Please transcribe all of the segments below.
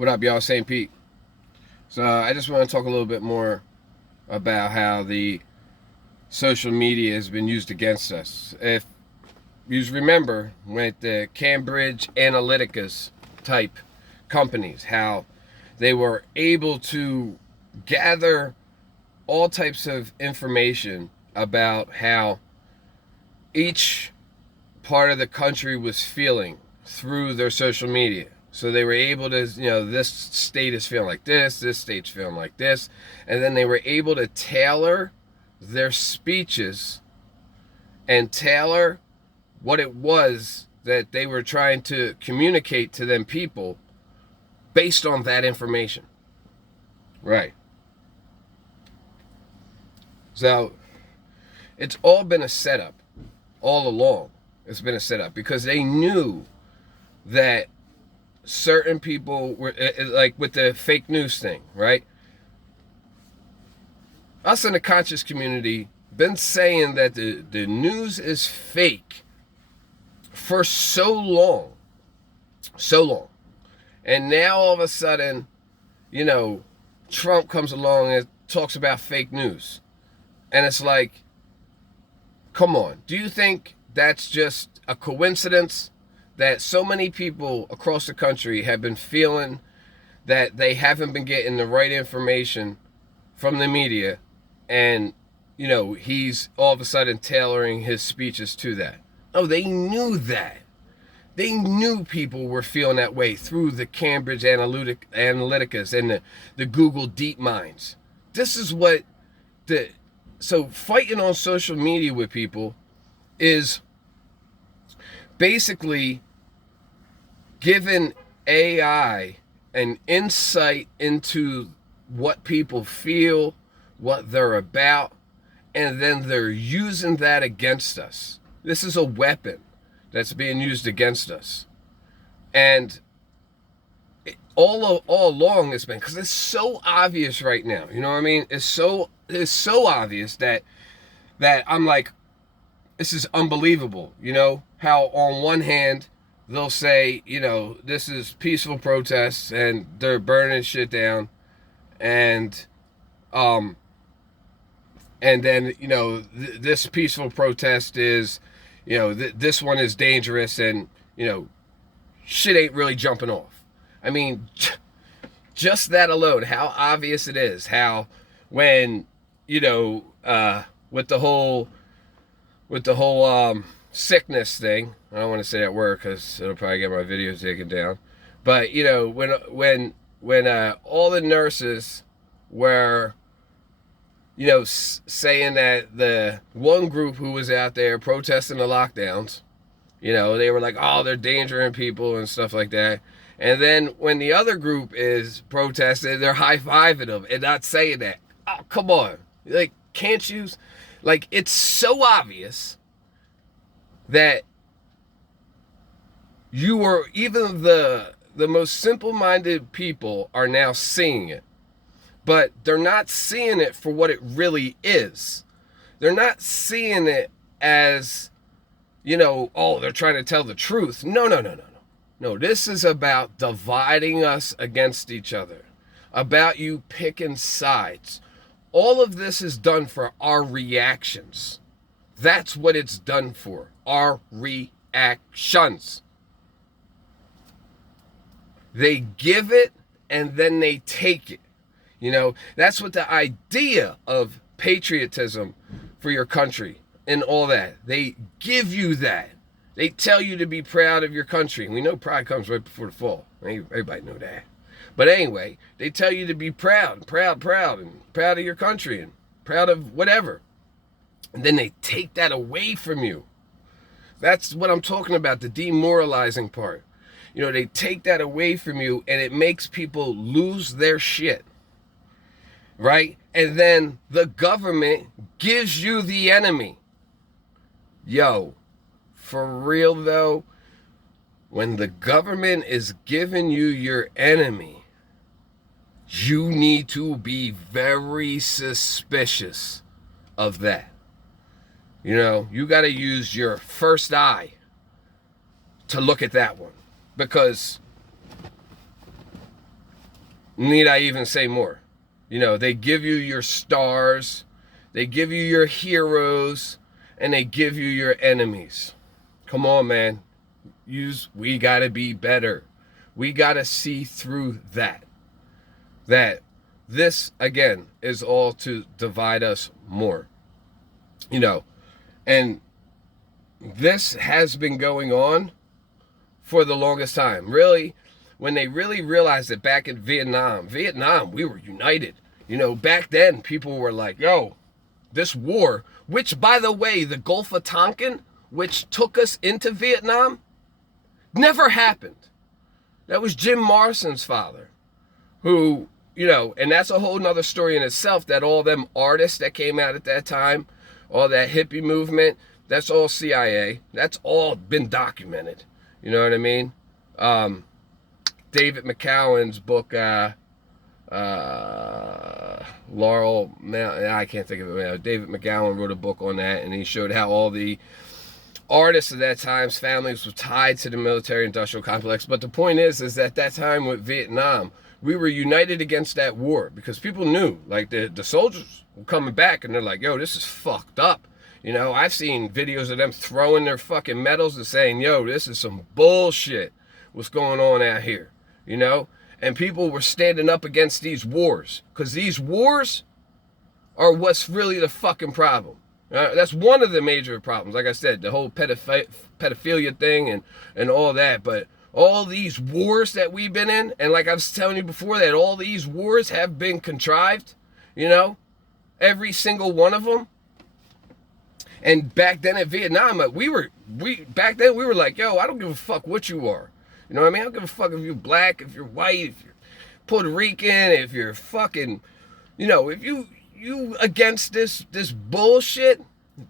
What up, y'all? St. Pete. So I just want to talk a little bit more about how the social media has been used against us. If you remember with the Cambridge Analytica type companies, how they were able to gather all types of information about how each part of the country was feeling through their social media. So they were able to, this state is feeling like this state's feeling like this. And then they were able to tailor their speeches and tailor what it was that they were trying to communicate to them people based on that information. Right. So it's all been a setup all along. It's been a setup because they knew that certain people were like with the fake news thing, right? Us in the conscious community been saying that the news is fake for so long. And now all of a sudden, Trump comes along and talks about fake news. And it's like, come on, do you think that's just a coincidence that so many people across the country have been feeling that they haven't been getting the right information from the media, and he's all of a sudden tailoring his speeches to that? Oh, they knew that. They knew people were feeling that way through the Cambridge Analyticas and the Google DeepMinds. This is what so fighting on social media with people is basically giving AI an insight into what people feel, what they're about, and then they're using that against us. This is a weapon that's being used against us. And all along it's been, because it's so obvious right now, you know what I mean? It's so obvious that I'm like, this is unbelievable, how on one hand they'll say, this is peaceful protests and they're burning shit down, and then this peaceful protest is, this one is dangerous, and shit ain't really jumping off. I mean, just that alone, how obvious it is. How when with the whole sickness thing. I don't want to say that word because it'll probably get my videos taken down. But when all the nurses were saying that the one group who was out there protesting the lockdowns, they were like, oh, they're endangering people and stuff like that. And then when the other group is protesting, they're high-fiving them and not saying that. Oh, come on. Like, can't you? Like, it's so obvious that you are, even the most simple-minded people are now seeing it. But they're not seeing it for what it really is. They're not seeing it as, oh, they're trying to tell the truth. No. No, this is about dividing us against each other, about you picking sides. All of this is done for our reactions. That's what it's done for, our reactions. They give it and then they take it. That's what the idea of patriotism for your country and all that. They give you that. They tell you to be proud of your country. We know pride comes right before the fall. Everybody know that. But anyway, they tell you to be proud, and proud of your country and proud of whatever. And then they take that away from you. That's what I'm talking about, the demoralizing part. They take that away from you and it makes people lose their shit. Right? And then the government gives you the enemy. Yo, for real though, when the government is giving you your enemy, you need to be very suspicious of that. You got to use your first eye to look at that one. Because Need I even say more? You know, they give you your stars, they give you your heroes, and they give you your enemies. Come on, man. We gotta be better. We gotta see through that. That this, again, is all to divide us more. You know, and this has been going on for the longest time. Really, when they really realized that back in Vietnam, we were united. You know, back then, people were like, yo, this war, which, by the way, the Gulf of Tonkin, which took us into Vietnam, never happened. That was Jim Morrison's father, who, you know, and that's a whole nother story in itself, that all them artists that came out at that time, all that hippie movement, that's all CIA. That's all been documented. You know what I mean? David McCowan's book, Laurel, I can't think of it now. David McCowan wrote a book on that, and he showed how all the artists of that time's families were tied to the military-industrial complex. But the point is that that time with Vietnam, we were united against that war because people knew, like, the soldiers were coming back, and they're like, yo, this is fucked up. You know, I've seen videos of them throwing their fucking medals and saying, yo, this is some bullshit, what's going on out here, you know? And people were standing up against these wars, because these wars are what's really the fucking problem. That's one of the major problems. Like I said, the whole pedophilia thing and all that. But all these wars that we've been in, and like I was telling you before, that all these wars have been contrived, you know, every single one of them. And back then in Vietnam, back then we were like, yo, I don't give a fuck what you are. You know what I mean? I don't give a fuck if you're black, if you're white, if you're Puerto Rican, if you're fucking, you know, if you against this bullshit,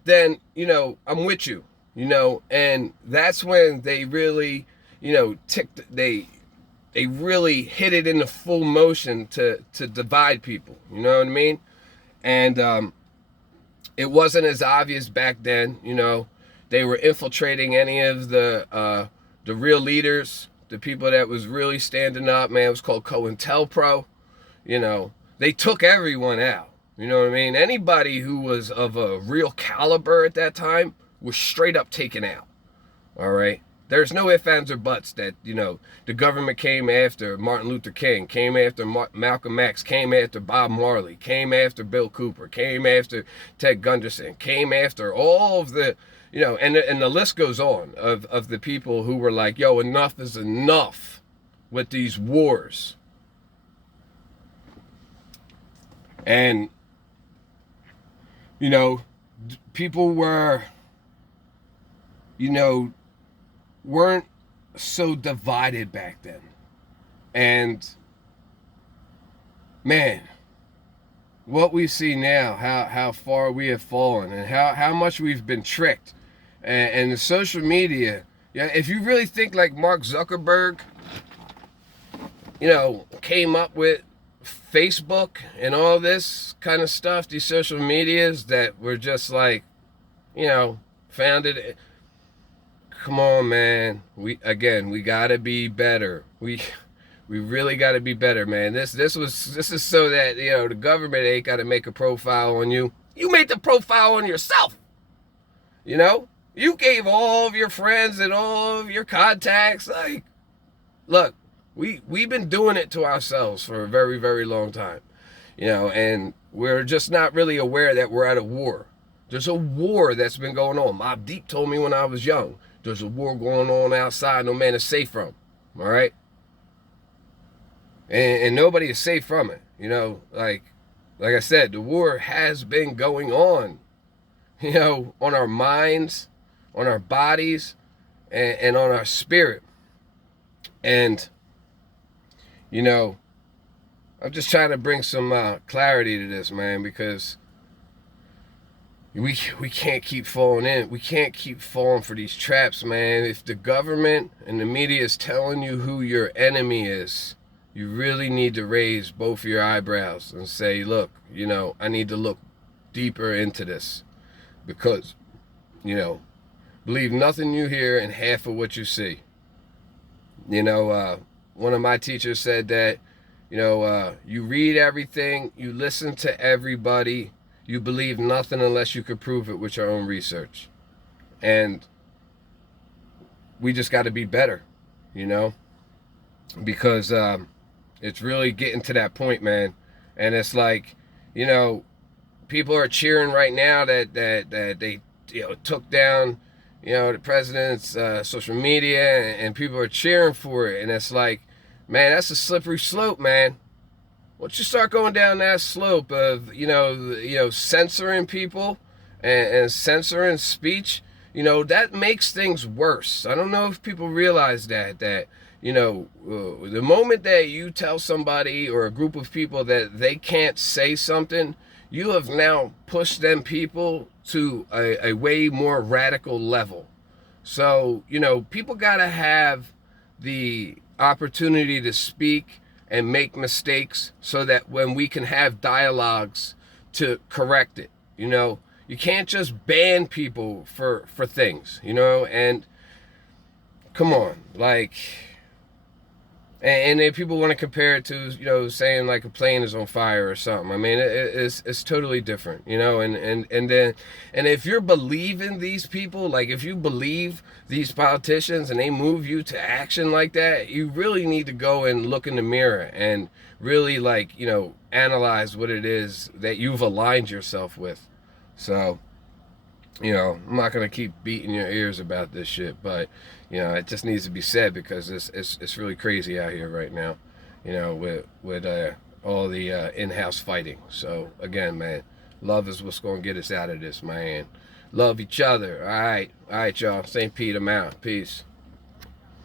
then, you know, I'm with you, you know. And that's when they really, you know, they really hit it into full motion to divide people, you know what I mean? And it wasn't as obvious back then, you know. They were infiltrating any of the real leaders, the people that was really standing up, man. It was called COINTELPRO. You know, they took everyone out. You know what I mean? Anybody who was of a real caliber at that time was straight up taken out. All right? There's no ifs, ands, or buts that, you know, the government came after Martin Luther King, came after Malcolm X, came after Bob Marley, came after Bill Cooper, came after Ted Gunderson, came after all of the, you know, and the list goes on of the people who were like, yo, enough is enough with these wars. And, you know, people were, you know, weren't so divided back then. And, man, what we see now, how far we have fallen, and how much we've been tricked. And the social media, yeah, if you really think like Mark Zuckerberg, you know, came up with Facebook and all this kind of stuff, these social medias that were just like, you know, founded. Come on, man. We gotta be better. We really gotta be better, man. This is so that, you know, the government ain't gotta make a profile on you. You made the profile on yourself. You know? You gave all of your friends and all of your contacts. Like, look, we've been doing it to ourselves for a very, very long time. You know, and we're just not really aware that we're at a war. There's a war that's been going on. Mobb Deep told me when I was young, there's a war going on outside no man is safe from. All right? And nobody is safe from it. You know, like I said, the war has been going on, you know, on our minds, on our bodies, and on our spirit. And, you know, I'm just trying to bring some clarity to this, man, because we can't keep falling in. We can't keep falling for these traps, man. If the government and the media is telling you who your enemy is, you really need to raise both your eyebrows and say, look, you know, I need to look deeper into this, because, you know, believe nothing you hear and half of what you see. You know, one of my teachers said that, You read everything, you listen to everybody, you believe nothing unless you could prove it with your own research. And we just got to be better, because it's really getting to that point, man. And it's like, people are cheering right now that they took down the president's social media, and people are cheering for it. And it's like, man, that's a slippery slope, man. Once you start going down that slope of censoring people and censoring speech, that makes things worse. I don't know if people realize that the moment that you tell somebody or a group of people that they can't say something, you have now pushed them people to a way more radical level. So, people got to have the opportunity to speak and make mistakes so that when we can have dialogues to correct it. You can't just ban people for things, and come on, like, and if people want to compare it to, saying like a plane is on fire or something, I mean, it's totally different, and if you're believing these people, like if you believe these politicians and they move you to action like that, you really need to go and look in the mirror and really analyze what it is that you've aligned yourself with. So, I'm not going to keep beating your ears about this shit, but, it just needs to be said because it's really crazy out here right now, with all the in-house fighting. So, again, man, love is what's going to get us out of this, man. Love each other. All right, y'all. St. Pete, I'm out. Peace.